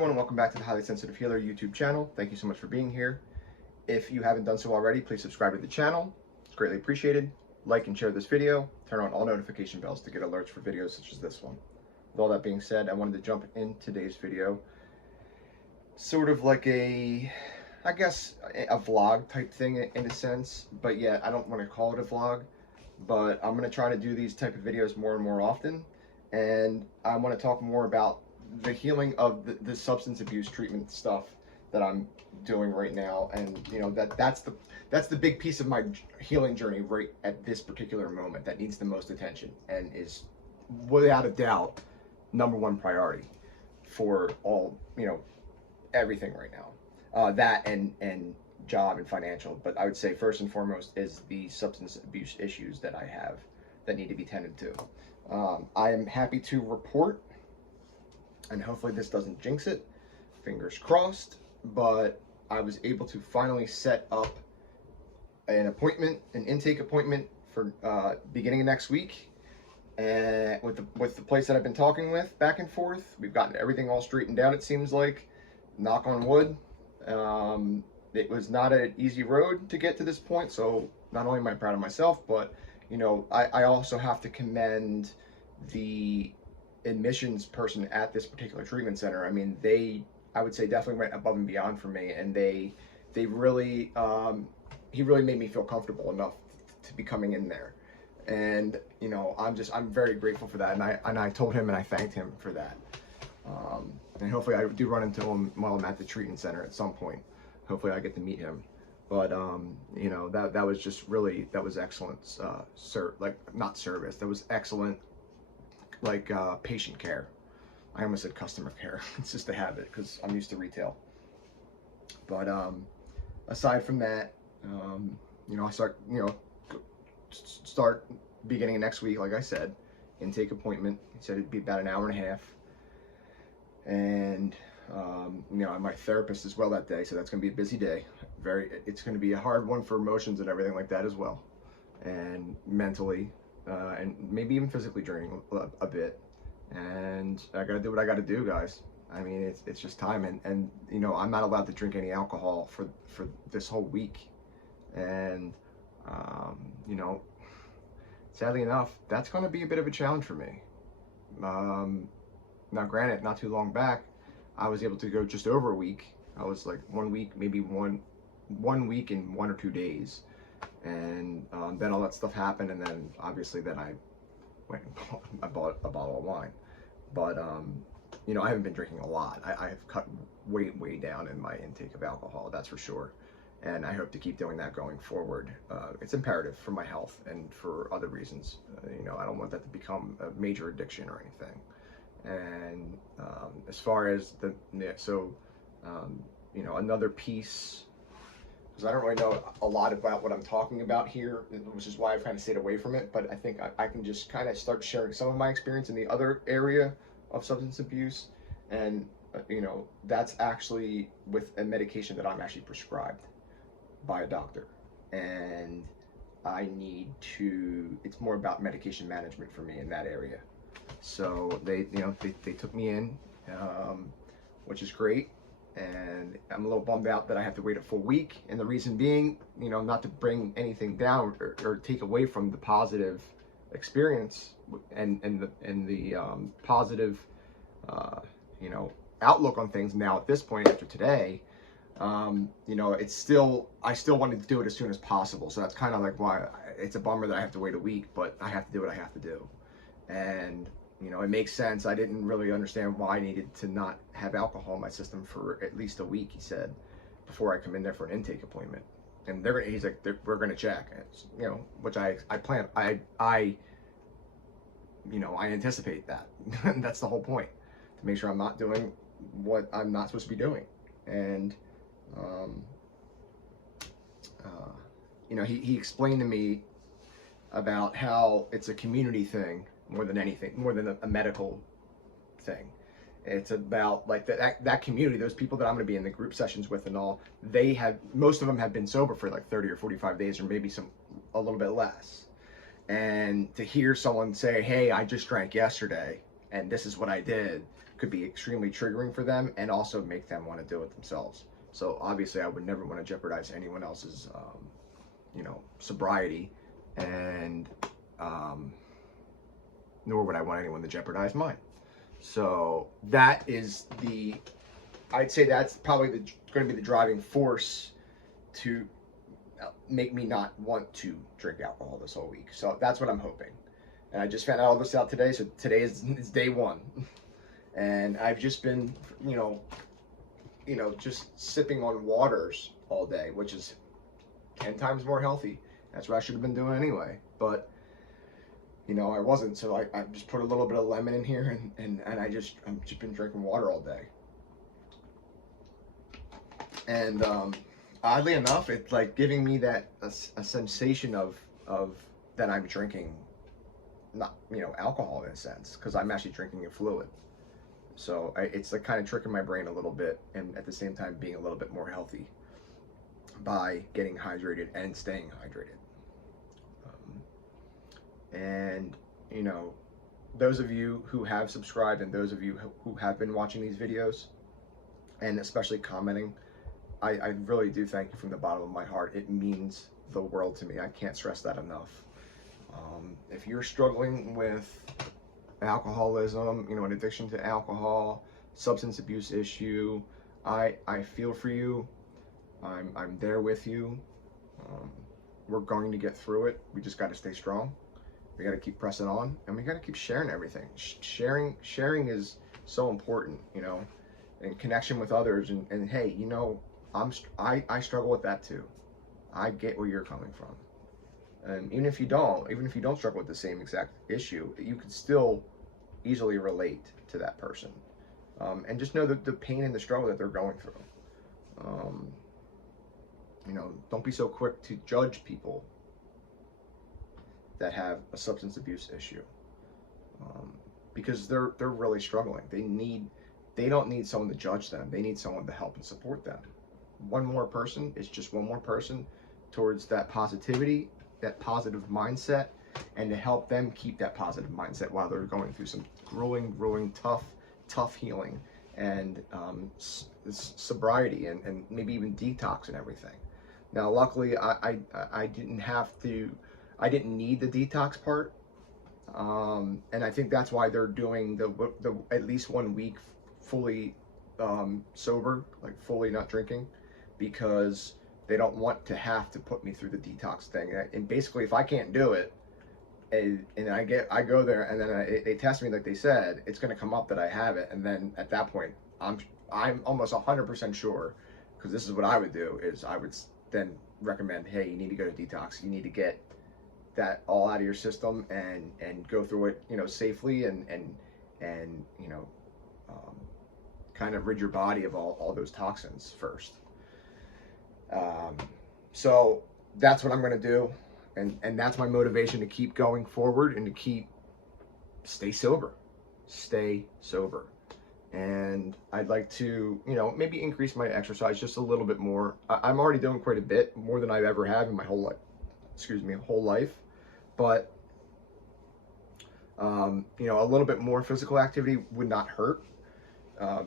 everyone, and welcome back to the Highly Sensitive Healer YouTube channel. Thank you so much for being here. If you haven't done so already, please subscribe to the channel. It's greatly appreciated. Like and share this video. Turn on all notification bells to get alerts for videos such as this one. With all that being said, I wanted to jump in today's video. Sort of like a vlog type thing in a sense, but yet I don't want to call it a vlog. But I'm going to try to do these type of videos more and more often. And I want to talk more about the healing of the substance abuse treatment stuff that I'm doing right now. And that's the big piece of my healing journey right at this particular moment that needs the most attention and is without a doubt #1 priority for all, everything right now. That and job and financial, but I would say first and foremost is the substance abuse issues that I have that need to be tended to. I am happy to report, and hopefully this doesn't jinx it, fingers crossed, but I was able to finally set up an intake appointment for beginning of next week, and with the place that I've been talking with back and forth. We've gotten everything all straightened out, it seems like, knock on wood. It was not an easy road to get to this point, so not only am I proud of myself, but I also have to commend the admissions person at this particular treatment center. I mean, I would say definitely went above and beyond for me, and they really, he really made me feel comfortable enough to be coming in there. And I'm very grateful for that, and I told him and I thanked him for that. And hopefully I do run into him while I'm at the treatment center at some point. Hopefully I get to meet him. But that was just really, that was excellent, not service, that was excellent, patient care. I almost said customer care. It's just a habit because I'm used to retail. But aside from that, I start beginning of next week, like I said, intake appointment. He said it'd be about an hour and a half. And my therapist as well that day, so that's going to be a busy day. It's going to be a hard one for emotions and everything like that as well, and mentally, and maybe even physically draining a bit. And I got to do what I got to do, guys. I mean, it's just time, and I'm not allowed to drink any alcohol for this whole week, and sadly enough, that's going to be a bit of a challenge for me. Now, granted, not too long back, I was able to go just over a week. I was like 1 week, maybe one week and 1 or 2 days. And then all that stuff happened, and then obviously then I went and I bought a bottle of wine. But, I haven't been drinking a lot. I've cut way down in my intake of alcohol, that's for sure. And I hope to keep doing that going forward. It's imperative for my health and for other reasons. I don't want that to become a major addiction or anything. And as far as another piece, because I don't really know a lot about what I'm talking about here, which is why I've kind of stayed away from it, but I think I can just kind of start sharing some of my experience in the other area of substance abuse. And that's actually with a medication that I'm actually prescribed by a doctor, and it's more about medication management for me in that area. So they took me in, which is great, and I'm a little bummed out that I have to wait a full week. And the reason being, not to bring anything down or take away from the positive experience and the positive, outlook on things now at this point after today. I still wanted to do it as soon as possible. So that's kind of like why it's a bummer that I have to wait a week, but I have to do what I have to do. And it makes sense. I didn't really understand why I needed to not have alcohol in my system for at least a week, he said, before I come in there for an intake appointment. And he's like, we're going to check, which I anticipate that. That's the whole point, to make sure I'm not doing what I'm not supposed to be doing. And, he explained to me about how it's a community thing more than anything, more than a medical thing. It's about like that community, those people that I'm going to be in the group sessions with and all, most of them have been sober for like 30 or 45 days, or maybe a little bit less. And to hear someone say, hey, I just drank yesterday and this is what I did, could be extremely triggering for them and also make them want to do it themselves. So obviously I would never want to jeopardize anyone else's, sobriety, and nor would I want anyone to jeopardize mine. So that is I'd say that's probably going to be the driving force to make me not want to drink alcohol this whole week. So that's what I'm hoping. And I just found all this out today. So today is day one. And I've just been, just sipping on waters all day, which is 10 times more healthy. That's what I should have been doing anyway. But, I wasn't. So I just put a little bit of lemon in here, and I've just been drinking water all day. And oddly enough, it's like giving me that a sensation of that I'm drinking, not alcohol in a sense, because I'm actually drinking a fluid. So it's like kind of tricking my brain a little bit, and at the same time being a little bit more healthy by getting hydrated and staying hydrated. And those of you who have subscribed and those of you who have been watching these videos and especially commenting, I really do thank you from the bottom of my heart. It means the world to me. I can't stress that enough. If you're struggling with alcoholism, an addiction to alcohol, substance abuse issue, I feel for you. I'm there with you. We're going to get through it. We just got to stay strong. We got to keep pressing on, and we got to keep sharing everything. Sharing is so important, and connection with others. And hey, I struggle with that too. I get where you're coming from. And even if you don't struggle with the same exact issue, you can still easily relate to that person, and just know the pain and the struggle that they're going through. Don't be so quick to judge people that have a substance abuse issue, because they're really struggling. They don't need someone to judge them. They need someone to help and support them. One more person is just one more person towards that positivity, that positive mindset, and to help them keep that positive mindset while they're going through some grueling, tough healing and sobriety and maybe even detox and everything. Now, luckily, I didn't need the detox part, and I think that's why they're doing the at least 1 week fully sober, like fully not drinking, because they don't want to have to put me through the detox thing. And basically, if I can't do it, and I go there, and then they test me like they said, it's going to come up that I have it, and then at that point, I'm almost 100% sure, because this is what I would do, is I would then recommend, hey, you need to go to detox. You need to get that all out of your system and go through it, safely and kind of rid your body of all those toxins first. So that's what I'm going to do. And that's my motivation to keep going forward and to stay sober. And I'd like to, maybe increase my exercise just a little bit more. I'm already doing quite a bit more than I've ever had in my whole life. But, a little bit more physical activity would not hurt,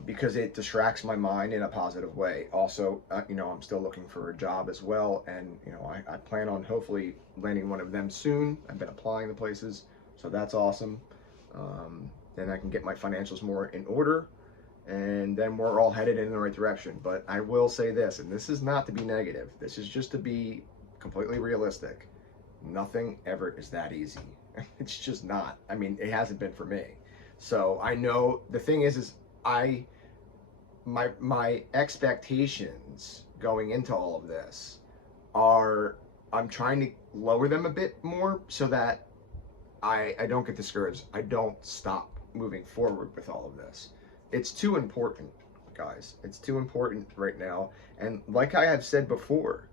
because it distracts my mind in a positive way. Also, I'm still looking for a job as well. And, I plan on hopefully landing one of them soon. I've been applying to places, so that's awesome. Then I can get my financials more in order, and then we're all headed in the right direction. But I will say this, and this is not to be negative. This is just to be completely realistic. Nothing ever is that easy. It's just not. I mean, it hasn't been for me. So I know the thing is my expectations going into all of this are, I'm trying to lower them a bit more so that I don't get discouraged. I don't stop moving forward with all of this. It's too important, guys. It's too important right now. And like I have said before,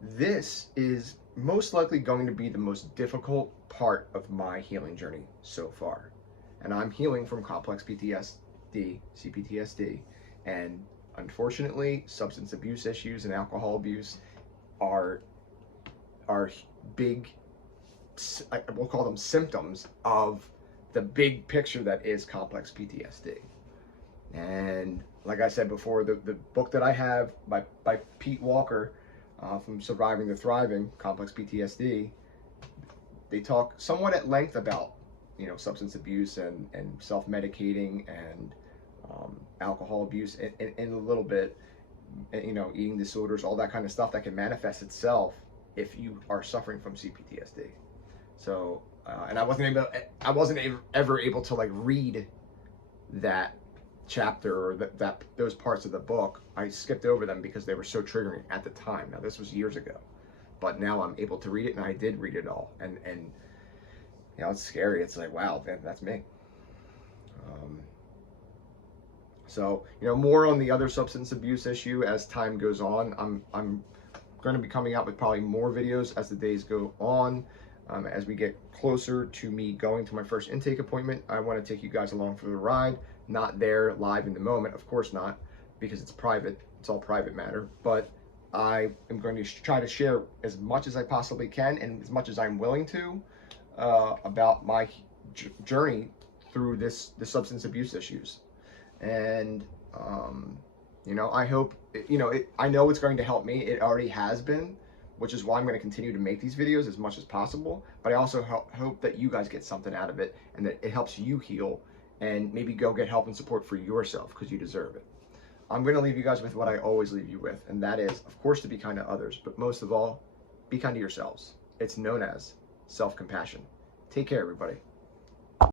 this is most likely going to be the most difficult part of my healing journey so far. And I'm healing from complex PTSD, CPTSD, and unfortunately, substance abuse issues and alcohol abuse are big, we'll call them symptoms of the big picture that is complex PTSD. And like I said before, the book that I have by Pete Walker, from Surviving to Thriving, Complex PTSD, they talk somewhat at length about, substance abuse and self-medicating and alcohol abuse in a little bit, eating disorders, all that kind of stuff that can manifest itself if you are suffering from CPTSD. So, and I wasn't ever able to like read that chapter or those parts of the book. I skipped over them because they were so triggering at the time. Now this was years ago, but now I'm able to read it, and I did read it all, and it's scary. It's like, wow, that's me. So more on the other substance abuse issue as time goes on. I'm going to be coming out with probably more videos as the days go on. As we get closer to me going to my first intake appointment, I want to take you guys along for the ride. Not there live in the moment, of course not, because it's private. It's all private matter. But I am going to try to share as much as I possibly can and as much as I'm willing to about my journey through the substance abuse issues. And I hope I know it's going to help me. It already has been, which is why I'm going to continue to make these videos as much as possible. But I also hope that you guys get something out of it, and that it helps you heal and maybe go get help and support for yourself, because you deserve it. I'm going to leave you guys with what I always leave you with, and that is, of course, to be kind to others, but most of all, be kind to yourselves. It's known as self-compassion. Take care, everybody.